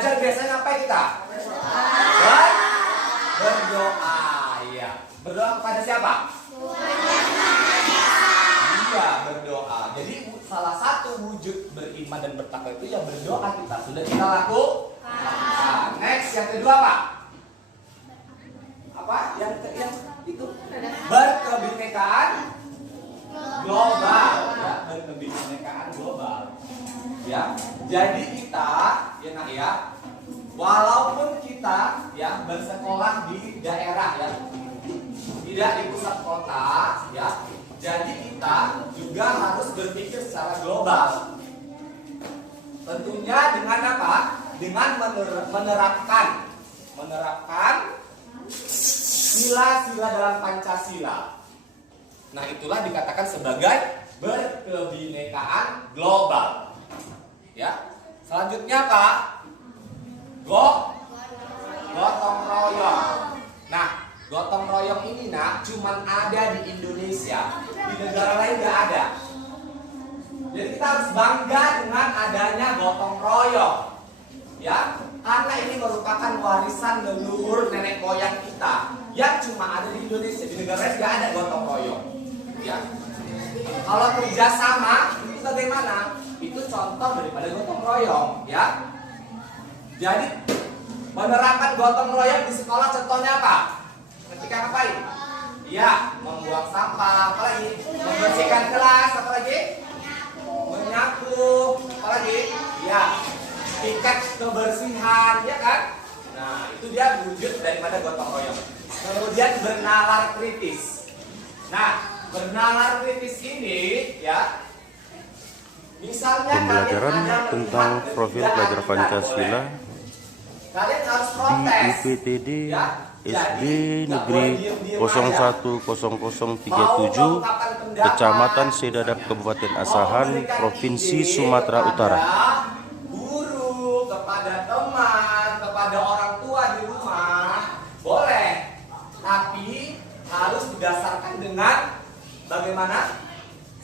belajar biasanya apa kita? Berdoa, ya. Berdoa kepada siapa? Iya, berdoa. Jadi salah satu wujud beriman dan bertakwa itu ya berdoa kita. Sudah kita lakukan. Next, yang kedua apa? Apa? Yang itu berkebinekaan global, ya, berkebinekaan global. Ya. Jadi kita, ya nak ya, walaupun kita ya bersekolah di daerah ya, tidak di pusat kota ya, jadi kita juga harus berpikir secara global. Tentunya dengan apa? Dengan menerapkan sila-sila dalam Pancasila. Nah, itulah dikatakan sebagai berkebinekaan global. Ya. Selanjutnya apa? Gotong royong. Nah, gotong royong ini nak cuman ada di Indonesia. Di negara lain nggak ada. Jadi kita harus bangga dengan adanya gotong royong. Ya, karena ini merupakan warisan leluhur nenek moyang kita yang cuma ada di Indonesia. Di negara lain nggak ada gotong royong. Ya. Kalau kerjasama itu bagaimana? Itu contoh daripada gotong royong, ya. Jadi menerapkan gotong royong di sekolah contohnya apa? Ketika ngapain? Ya, membuang sampah, apalagi membersihkan kelas, apalagi menyapu, apalagi ya tingkat kebersihan, ya kan? Nah, itu dia wujud daripada gotong royong. Kemudian bernalar kritis. Nah, bernalar kritis ini ya, misalnya pembelajaran tentang profil pelajar Pancasila kalian harus di protes IPTD ya. SD Jadi, Negeri 010037 Kecamatan Sedadap Kabupaten Asahan Provinsi Sumatera Utara. Guru, kepada teman, kepada orang tua di rumah boleh, tapi harus didasarkan dengan bagaimana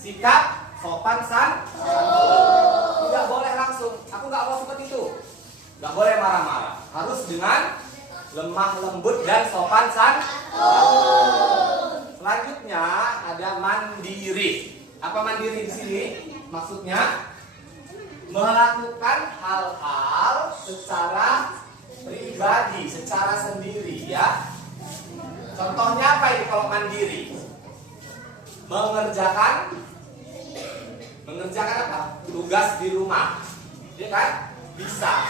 sikap sopan santun. Tidak boleh langsung, aku nggak mau seperti itu. Nggak boleh marah-marah. Harus dengan lemah lembut dan sopan santun. Selanjutnya ada mandiri. Apa mandiri di sini? Maksudnya melakukan hal-hal secara pribadi, secara sendiri, ya. Contohnya apa ini kalau mandiri? Mengerjakan apa? Tugas di rumah, ya kan? Bisa.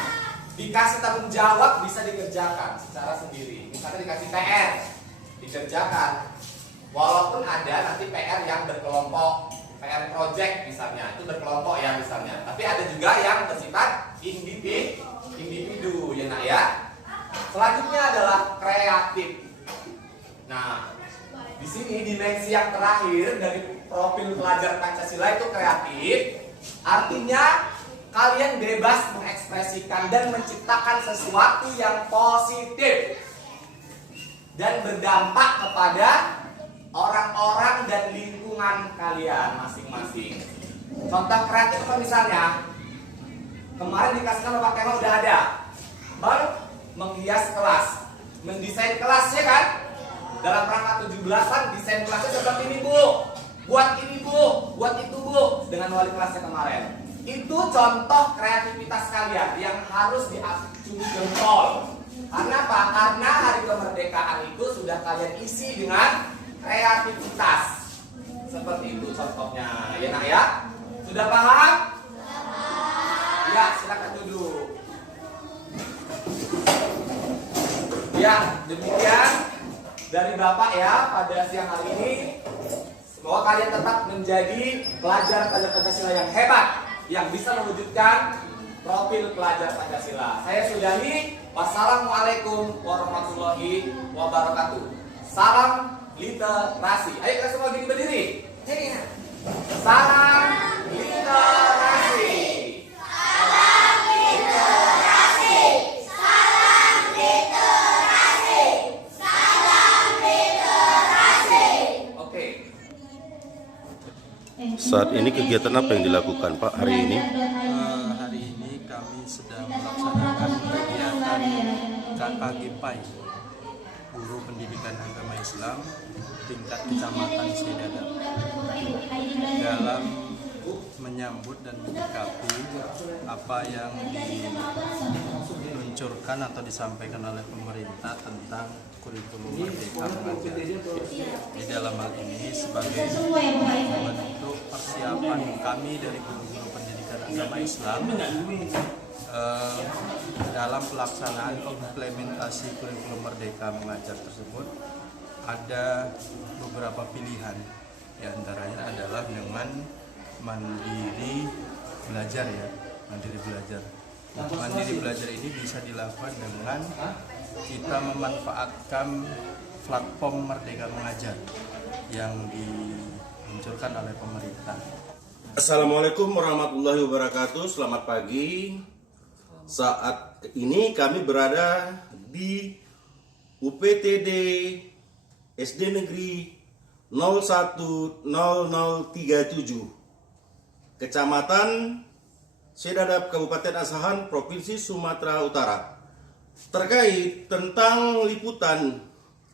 Dikasih tanggung jawab bisa dikerjakan secara sendiri. Misalnya dikasih PR, dikerjakan. Walaupun ada nanti PR yang berkelompok, PR project misalnya, itu berkelompok ya misalnya. Tapi ada juga yang bersifat individu, ya nak ya. Selanjutnya adalah kreatif. Nah, di sini dimensi yang terakhir dari profil pelajar Pancasila itu kreatif. Artinya kalian bebas mengekspresikan dan menciptakan sesuatu yang positif dan berdampak kepada orang-orang dan lingkungan kalian masing-masing. Contoh kreatif apa misalnya? Kemarin dikasihkan Bapak Kemal udah ada. Baru menghias kelas, mendesain kelas, ya kan? Dalam rangka 17-an desain kelasnya seperti ini Bu, buat ini Bu, buat itu Bu, dengan wali kelasnya kemarin. Itu contoh kreativitas kalian yang harus diacungi jempol. Karena apa? Karena hari kemerdekaan itu sudah kalian isi dengan kreativitas. Seperti itu contohnya, ya nak ya? Sudah paham? Ya, silakan duduk. Ya, demikian dari Bapak ya pada siang hari ini. Semoga kalian tetap menjadi pelajar Pancasila yang hebat, yang bisa mewujudkan profil pelajar Pancasila. Saya sudahi. Wassalamualaikum warahmatullahi wabarakatuh. Salam literasi. Ayo kita semua berdiri. Salam literasi. Salam literasi. Salam literasi. Salam literasi. Oke. Saat ini kegiatan apa yang dilakukan Pak hari ini? Hari ini kami sedang melaksanakan KKG PAI, Guru Pendidikan Agama Islam tingkat Kecamatan Sedadap, dalam menyambut dan menyikapi apa yang diluncurkan atau disampaikan oleh pemerintah tentang kurikulum Merdeka Mengajar. Di dalam hal ini sebagai bentuk persiapan kami dari guru-guru pendidikan agama Islam dalam pelaksanaan implementasi kurikulum Merdeka Mengajar tersebut, ada beberapa pilihan. Di antaranya adalah dengan mandiri belajar ya, mandiri belajar. Mandiri belajar ini bisa dilakukan dengan kita memanfaatkan platform Merdeka Mengajar yang diluncurkan oleh pemerintah. Assalamualaikum warahmatullahi wabarakatuh. Selamat pagi. Saat ini kami berada di UPTD SD Negeri 010037 Kecamatan Sedadap, Kabupaten Asahan, Provinsi Sumatera Utara, terkait tentang liputan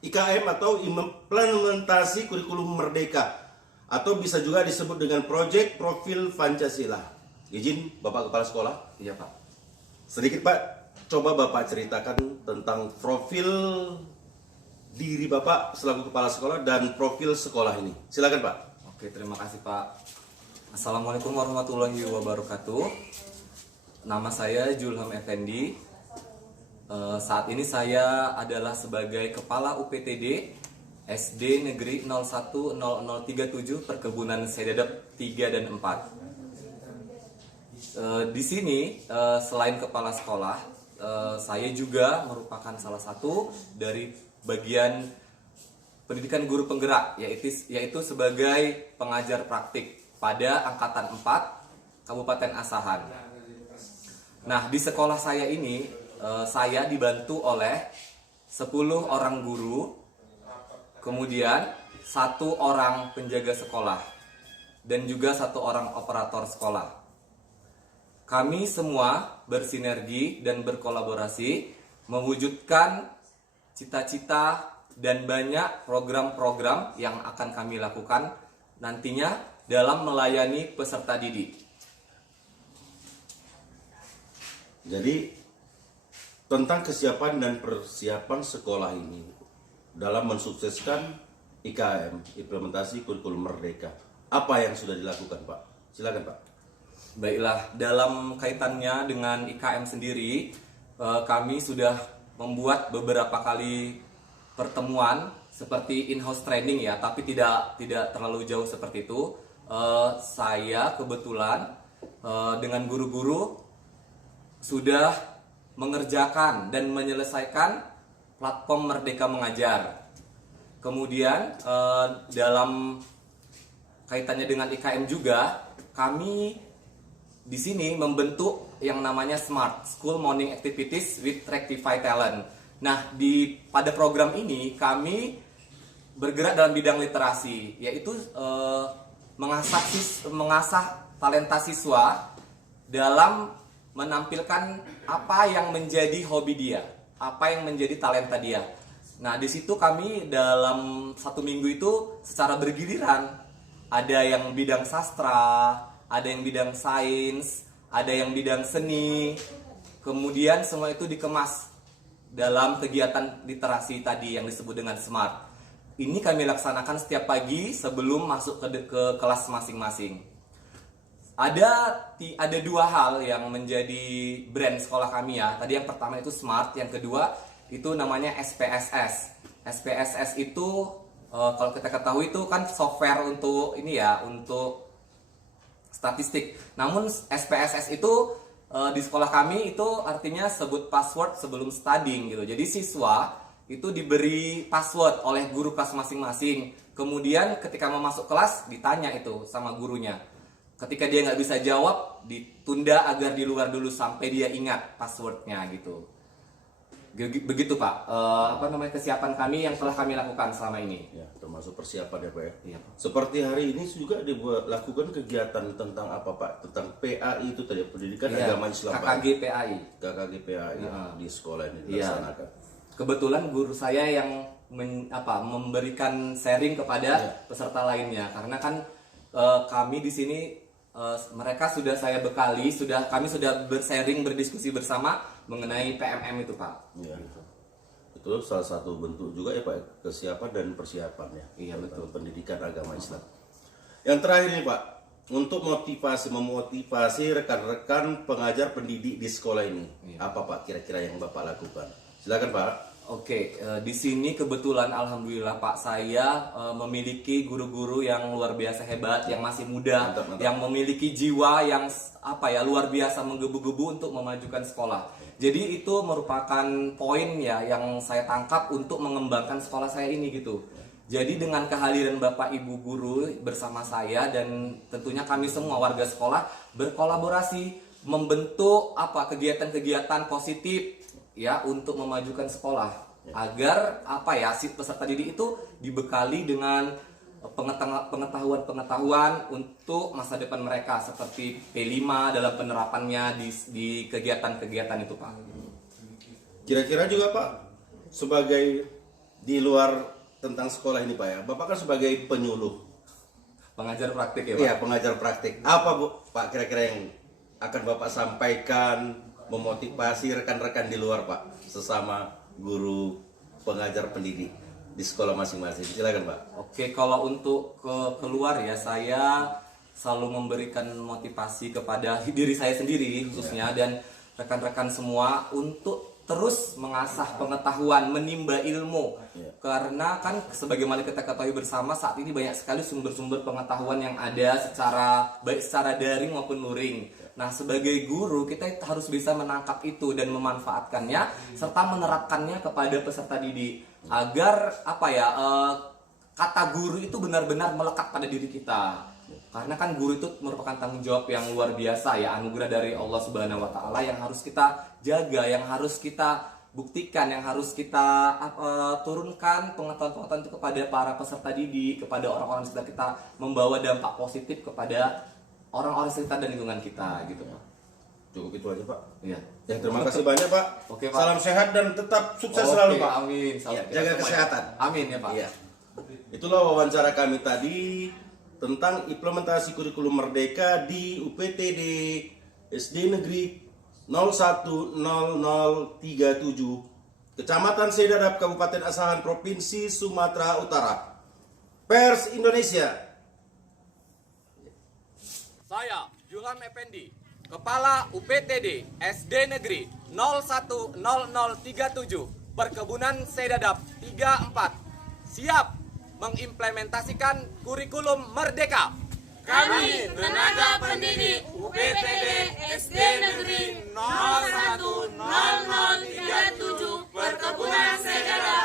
IKM atau implementasi kurikulum Merdeka, atau bisa juga disebut dengan proyek profil Pancasila. Izin Bapak Kepala Sekolah. Iya Pak. Sedikit Pak, coba Bapak ceritakan tentang profil diri Bapak selaku Kepala Sekolah dan profil sekolah ini. Silakan Pak. Oke, terima kasih Pak. Assalamualaikum warahmatullahi wabarakatuh. Nama saya Julham Effendi. Saat ini saya adalah sebagai Kepala UPTD SD Negeri 010037 Perkebunan Sedadap 3 dan 4. Di sini selain kepala sekolah, saya juga merupakan salah satu dari bagian pendidikan guru penggerak, yaitu sebagai pengajar praktik pada angkatan 4 Kabupaten Asahan. Nah, di sekolah saya ini saya dibantu oleh 10 orang guru, kemudian 1 orang penjaga sekolah, dan juga 1 orang operator sekolah. Kami semua bersinergi dan berkolaborasi mewujudkan cita-cita dan banyak program-program yang akan kami lakukan nantinya dalam melayani peserta didik. Jadi tentang kesiapan dan persiapan sekolah ini dalam mensukseskan IKM, implementasi kurikulum Merdeka, apa yang sudah dilakukan Pak? Silakan Pak. Baiklah, dalam kaitannya dengan IKM sendiri, kami sudah membuat beberapa kali pertemuan seperti in-house training ya, tapi tidak terlalu jauh seperti itu. Saya kebetulan dengan guru-guru sudah mengerjakan dan menyelesaikan platform Merdeka Mengajar. Kemudian dalam kaitannya dengan IKM juga, kami di sini membentuk yang namanya Smart School Morning Activities with Rectify Talent. Nah, pada program ini kami bergerak dalam bidang literasi, yaitu mengasah talenta siswa dalam menampilkan apa yang menjadi hobi dia, apa yang menjadi talenta dia. Nah, di situ kami dalam 1 minggu itu secara bergiliran, ada yang bidang sastra, ada yang bidang sains, ada yang bidang seni, kemudian semua itu dikemas dalam kegiatan literasi tadi yang disebut dengan SMART. Ini kami laksanakan setiap pagi sebelum masuk ke kelas masing-masing. Ada 2 hal yang menjadi brand sekolah kami ya. Tadi yang pertama itu SMART, yang kedua itu namanya SPSS. SPSS itu kalau kita ketahui itu kan software untuk ini ya, untuk statistik. Namun SPSS itu di sekolah kami itu artinya sebut password sebelum studying gitu. Jadi siswa itu diberi password oleh guru kelas masing-masing. Kemudian ketika mau masuk kelas ditanya itu sama gurunya. Ketika dia nggak bisa jawab, ditunda agar di luar dulu sampai dia ingat passwordnya gitu. Begitu Pak, kesiapan kami yang telah kami lakukan selama ini. Ya, terima termasuk persiapan ya Pak ya. Iya, Pak. Seperti hari ini juga lakukan kegiatan tentang apa Pak? Tentang PAI itu tadi, pendidikan agama Islam Pak. KKG PAI. KKG PAI di sekolah ini Iya. dilaksanakan. Kebetulan guru saya yang memberikan sharing kepada peserta lainnya, karena kan kami di sini mereka sudah saya bekali, kami sudah bersharing, berdiskusi bersama mengenai PMM itu Pak. Iya. Itu salah satu bentuk juga ya Pak, kesiapan dan persiapan ya. Iya, betul. Pendidikan agama Islam. Yang terakhir nih Pak, untuk memotivasi rekan-rekan pengajar pendidik di sekolah ini, apa Pak kira-kira yang Bapak lakukan? Silakan Pak. Oke, di sini kebetulan alhamdulillah Pak, saya memiliki guru-guru yang luar biasa hebat, yang masih muda, Mantap. yang memiliki jiwa yang luar biasa menggebu-gebu untuk memajukan sekolah. Jadi itu merupakan poin ya yang saya tangkap untuk mengembangkan sekolah saya ini gitu. Jadi dengan kehadiran Bapak Ibu guru bersama saya dan tentunya kami semua warga sekolah berkolaborasi membentuk kegiatan-kegiatan positif ya untuk memajukan sekolah agar si peserta didik itu dibekali dengan pengetahuan untuk masa depan mereka seperti P5 dalam penerapannya di kegiatan-kegiatan itu Pak. Kira-kira juga Pak, sebagai di luar tentang sekolah ini Pak ya, Bapak kan sebagai penyuluh, Pengajar praktik ya Pak? iya pengajar praktik. Apa Bu Pak kira-kira yang akan Bapak sampaikan memotivasi rekan-rekan di luar Pak, sesama guru pengajar pendidik di sekolah masing-masing? Silakan Pak. Oke, kalau untuk keluar ya, saya selalu memberikan motivasi kepada diri saya sendiri khususnya dan rekan-rekan semua untuk terus mengasah pengetahuan, menimba ilmu. Karena kan sebagaimana kita ketahui bersama saat ini banyak sekali sumber-sumber pengetahuan yang ada baik secara daring maupun luring. Nah, sebagai guru kita harus bisa menangkap itu dan memanfaatkannya serta menerapkannya kepada peserta didik agar kata guru itu benar-benar melekat pada diri kita. Karena kan guru itu merupakan tanggung jawab yang luar biasa ya, anugerah dari Allah Subhanahu wa taala yang harus kita jaga, yang harus kita buktikan, yang harus kita turunkan pengetahuan-pengetahuan itu kepada para peserta didik, kepada orang-orang sekitar kita, membawa dampak positif kepada orang-orang sekitar dan lingkungan kita gitu Pak. Cukup itu aja Pak. Iya. Ya, terima kasih banyak Pak. Oke, Pak. Salam sehat dan tetap sukses selalu Pak. Amin. Ya, jaga kesehatan. Amin ya Pak. Iya. Itulah wawancara kami tadi tentang implementasi kurikulum merdeka di UPTD SD Negeri 010037 Kecamatan Sedadap, Kabupaten Asahan, Provinsi Sumatera Utara. Pers Indonesia. Saya Juhan Effendi, Kepala UPTD SD Negeri 010037 Perkebunan Sedadap 34 siap mengimplementasikan kurikulum merdeka. Kami tenaga pendidik UPTD SD Negeri 010037 Perkebunan Sedadap